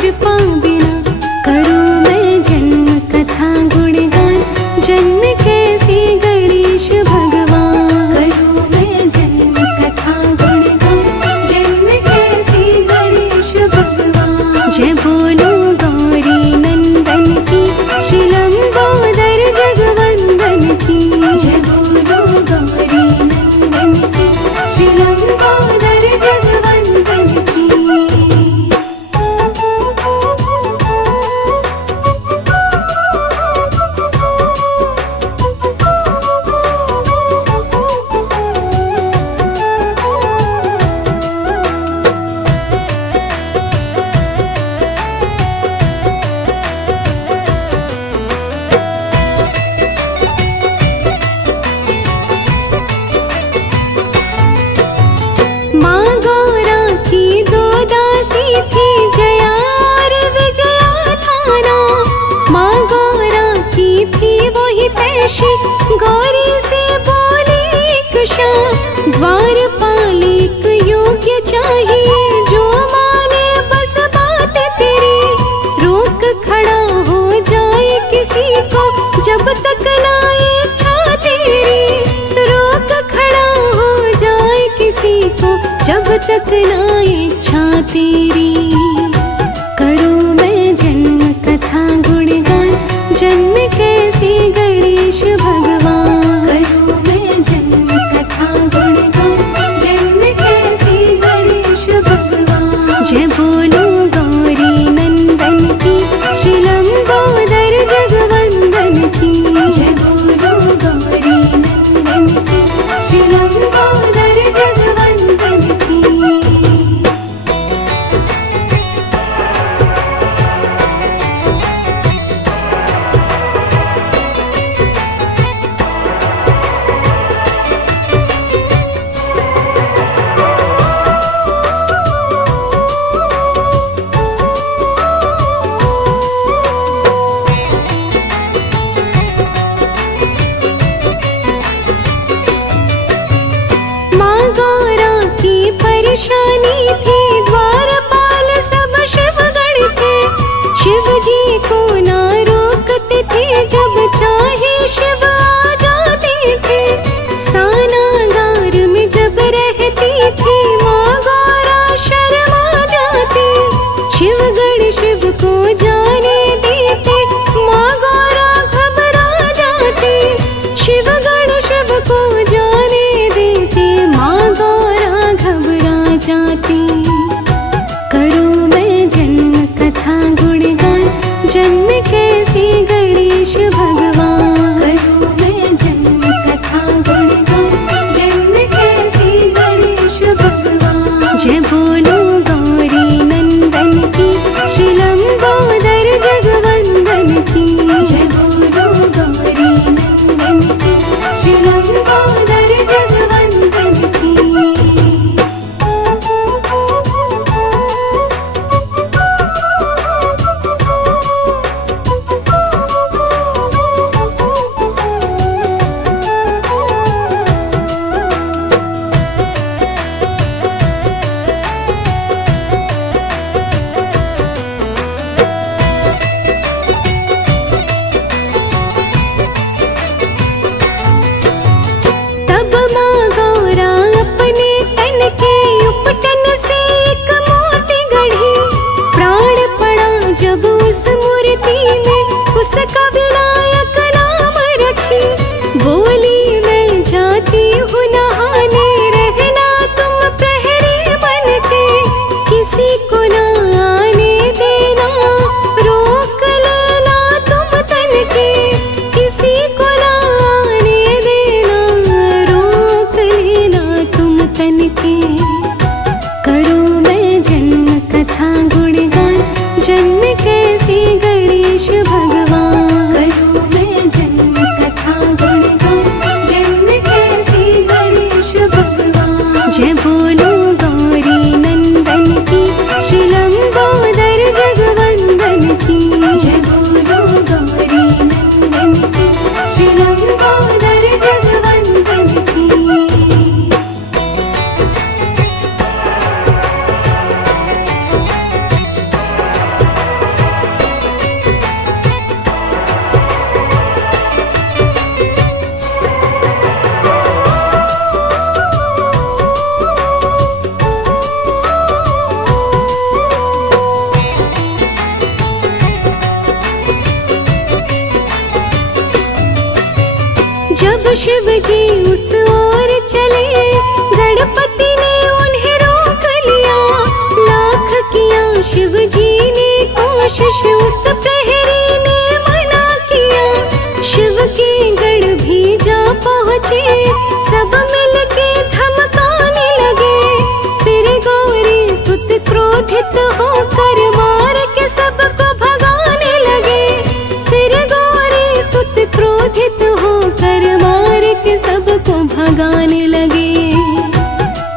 कृपा बिना करूं मैं जन्म कथा गुणगान। जन्म कैसे गणेश भगवान, करूं मैं जन्म कथा गुणगान। जन्म कैसे गणेश भगवान। जय बोलो गौरी नंदन की, श्री लंबोदर जगवंदन की। जय बोलो गौरी नंदन की, श्री लंबोदर जगवंदन की। गौरी से बोली कुशा, द्वारपाल एक योग्य चाहिए जो माने बस बात तेरी। रोक खड़ा हो जाए किसी को जब तक ना इच्छा तेरी। रोक खड़ा हो जाए किसी को जब तक ना इच्छा तेरी। करूं मैं जन्म कथा गुणगान। जन्म कैसे गणेश भगवान, करूं मैं जन्म कथा गुणगान। जन्म कैसे गणेश भगवान। जय बोलो गौरी नंदन की, श्री लंबोदर जगवंदन की। जय बोलो गौरी नंदन की, श्री लंबोदर जगवंदन की। परेशानी थी द्वारपाल सब शिवगण थे। शिव जी को ना रोकते थे, जब चाहे शिव आ जाते थे। स्नानागार में जब रहती थी माँ गौरा शर्मा जाती। शिवगण शिव को जाने देते, माँ गौरा घबरा जाती। शिवगण शिव को जाने देते, माँ गौरा घबरा जाती। करूं मैं जन्म कथा गुणगान। जन्म कैसे गणेश भगवान, करूं मैं जन्म कथा गुणगान। जन्म कैसे गणेश भगवान। जय बोलो गौरी नंदन की, श्री लंबोदर जगवंदन की। जय बोलो गौरी नंदन की, श्री लंबोदर जगवंदन की। जय बोलो गौरी नंदन की, श्री लंबोदर जगवंदन की। जय बोलो गौरी नंदन की, श्री लंबोदर जगवंदन की। कोशिश उस प्रहरी ने मना किया। शिव के गढ़ भी जा पहुँचे, सब मिलके धमकाने लगे। फिर गौरी सुत क्रोधित होकर मार के सबको भगाने लगे। फिर गौरी सुत क्रोधित होकर मार के सबको भगाने लगे।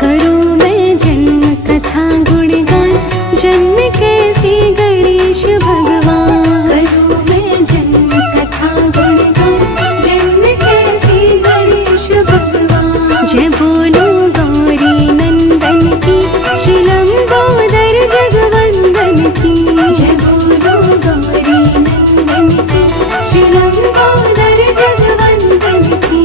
करूँ मैं जन्म कथा गुणगान, जन्म कैसे गणेश भगवान। करूँ मैं जन्म कथा गुणगान, जन्म कैसे गणेश भगवान। जय बोलो गौरी नंदन की, श्री लंबोदर जगवंदन की। जय बोलो गौरी नंदन की, श्री लंबोदर जगवंदन की।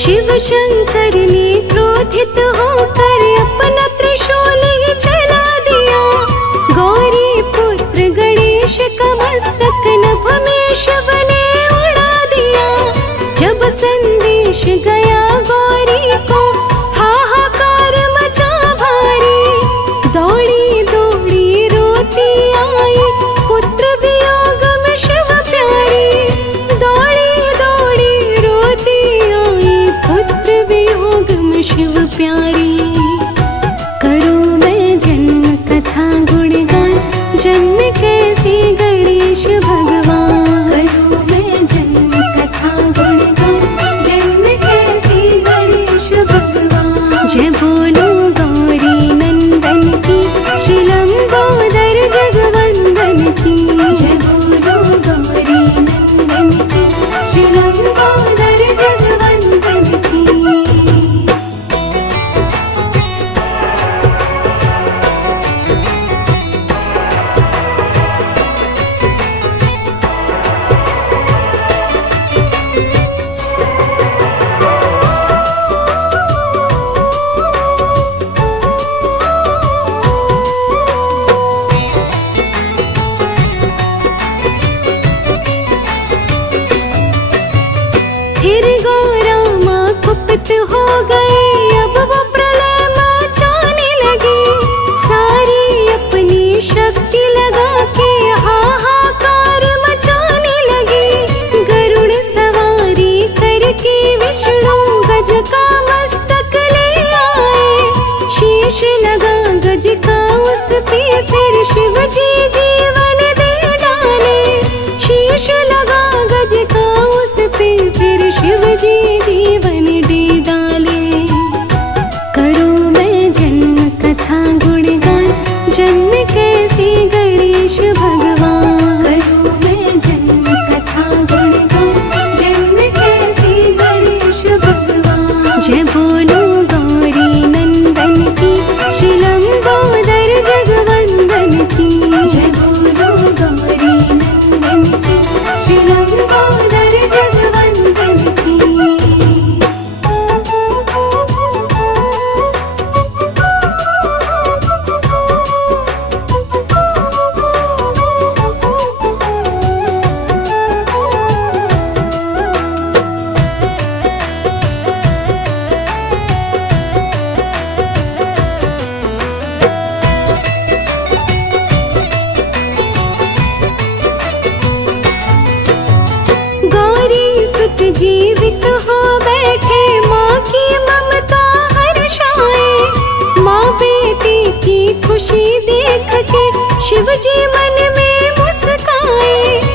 शिव शंकर ने क्रोधित होकर अपना त्रिशूल ही चला दिया। गौरी पुत्र गणेश का मस्तक नभ में शिव ने उड़ा दिया। जब संदेश गया गौरी को, हाहाकार मचा भारी। दौड़ी दौड़ी रोती आई, पुत्र वियोग में शिव प्यारी। दौड़ी दौड़ी रोती आई, पुत्र वियोग में शिव प्यारी। करूँ मैं जन्म कथा गुणगान, जन्म कैसे गणेश भगवान। करूँ मैं जन्म कथा गुणगान, जन्म कैसे गणेश भगवान। जय बोलो गौरी नंदन की, श्री लंबोदर जगवंदन की। जय बोलो गौरी नंदन की, श्री लंबोदर जगवंदन की। फिर गौरा माँ कुपित हो गई, अब वो प्रलय मचाने लगी। सारी अपनी शक्ति लगा के हाहाकार मचाने लगी। गरुड़ सवारी करके विष्णु गज का मस्तक ले आए। शीश लगा गज का उस पे, फिर शिव जी जीवन दे डाले। शीश लगा गज का उस पे, फिर शिव जी जीवन दे डाले। करूँ मैं जन्म कथा गुणगान, जन्म कैसे गणेश भगवान। करूँ मैं जन्म कथा गुणगान, जन्म कैसे गणेश भगवान। जय बोलो गौरी नंदन की, श्री लंबोदर जगवंदन की। जय बोलो गौरी नंदन की, श्री लंबोदर जगवंदन की। जीवित हो बैठे, माँ की ममता हर्षाए। माँ बेटी की खुशी देख के शिव जी मन में मुस्काए।